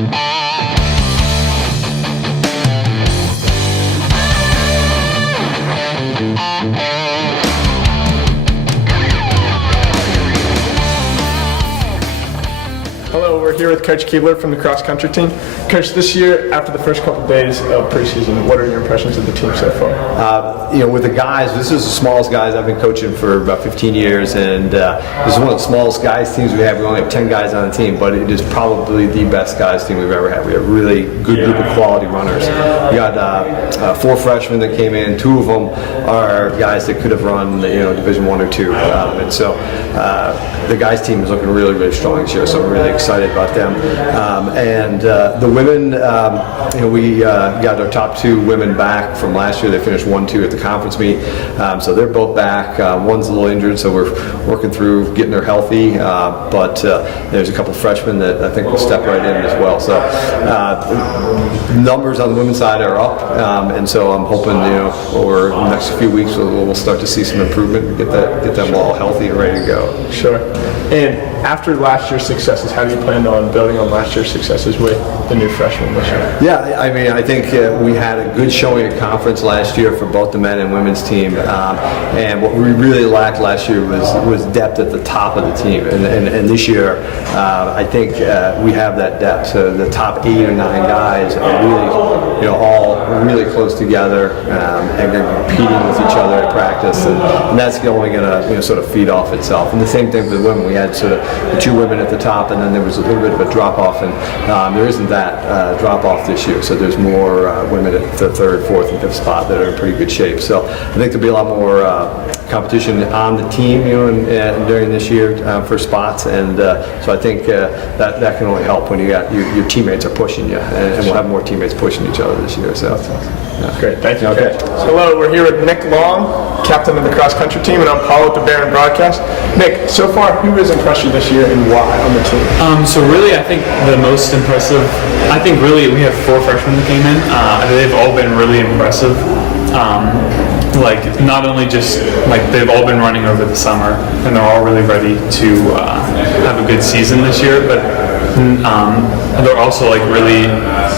Hello, we're here with Coach Kuebler from the cross-country team. Coach, this year, after the first couple of days of preseason, what are your impressions of the team so far? With the guys, this is the smallest guys I've been coaching for about 15 years, and this is one of the smallest guys teams we have. We only have 10 guys on the team, but it is probably the best guys team we've ever had. We have a really good group of quality runners. We got 4 freshmen that came in. 2 of them are guys that could have run, Division 1 or 2, and so the guys team is looking really, really strong this year. So I'm really excited about them. And the women, we got our top 2 women back from last year. They finished 1-2 at the conference meet, so they're both back. One's a little injured, so we're working through getting her healthy. But there's a couple freshmen that I think will step right in as well. So numbers on the women's side are up, and so I'm hoping over the next few weeks we'll start to see some improvement and get them all healthy and ready to go. Sure. And after last year's successes, how do you plan on building on last year's successes with the new freshmen this year? Yeah, I think we had a good showing at conference last year for both the men and women's team, and what we really lacked last year was depth at the top of the team, and this year I think we have that depth. So the top 8 or 9 guys are really, all really close together and they're competing with each other at practice, and that's only going to sort of feed off itself. And the same thing for the women. We had sort of the 2 women at the top, and then there was a little bit of a drop off, and there isn't that drop off this year. So there's more women at the 3rd, 4th, and 5th spot that are in pretty good shape. So I think there'll be a lot more competition on the team, during this year for spots, and so I think that can only help when you got your teammates are pushing you, and we'll have more teammates pushing each other this year. So great, thank you. Okay. Hello, we're here with Nick Long, captain of the cross-country team, and I'm Paul with the Barron broadcast. Nick, so far, who has impressed you this year and why on the team? So really, I think the most impressive, we have 4 freshmen that came in. They've all been really impressive. Not only just they've all been running over the summer and they're all really ready to have a good season this year, but they're also really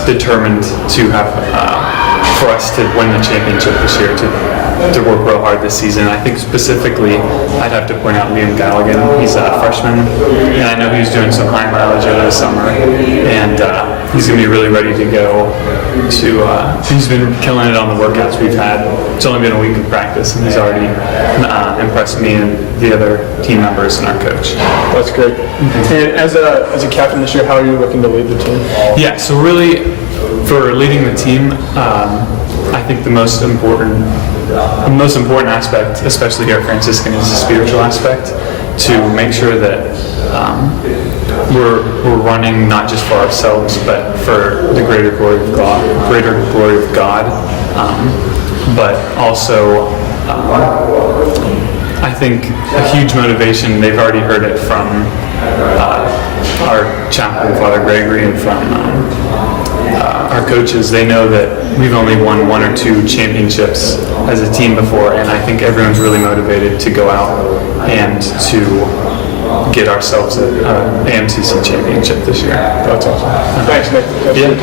determined to have for us to win the championship this year, to work real hard this season. I think specifically I'd have to point out Liam Galligan. He's a freshman, and I know he's doing some high mileage over the summer, and he's going to be really ready to go. He's been killing it on the workouts we've had. It's only been a week of practice, and he's already impressed me and the other team members and our coach. That's great. Mm-hmm. And as a captain this year, how are you looking to lead the team? Yeah, so really for leading the team, I think the most important aspect, especially here at Franciscan, is the spiritual aspect, to make sure that we're running not just for ourselves, but for the greater glory of God. But also, I think a huge motivation. They've already heard it from our chaplain, Father Gregory, and from our coaches. They know that we've only won 1 or 2 championships as a team before, and I think everyone's really motivated to go out and to get ourselves an AMCC championship this year. That's awesome. Thanks, Nick. Yeah.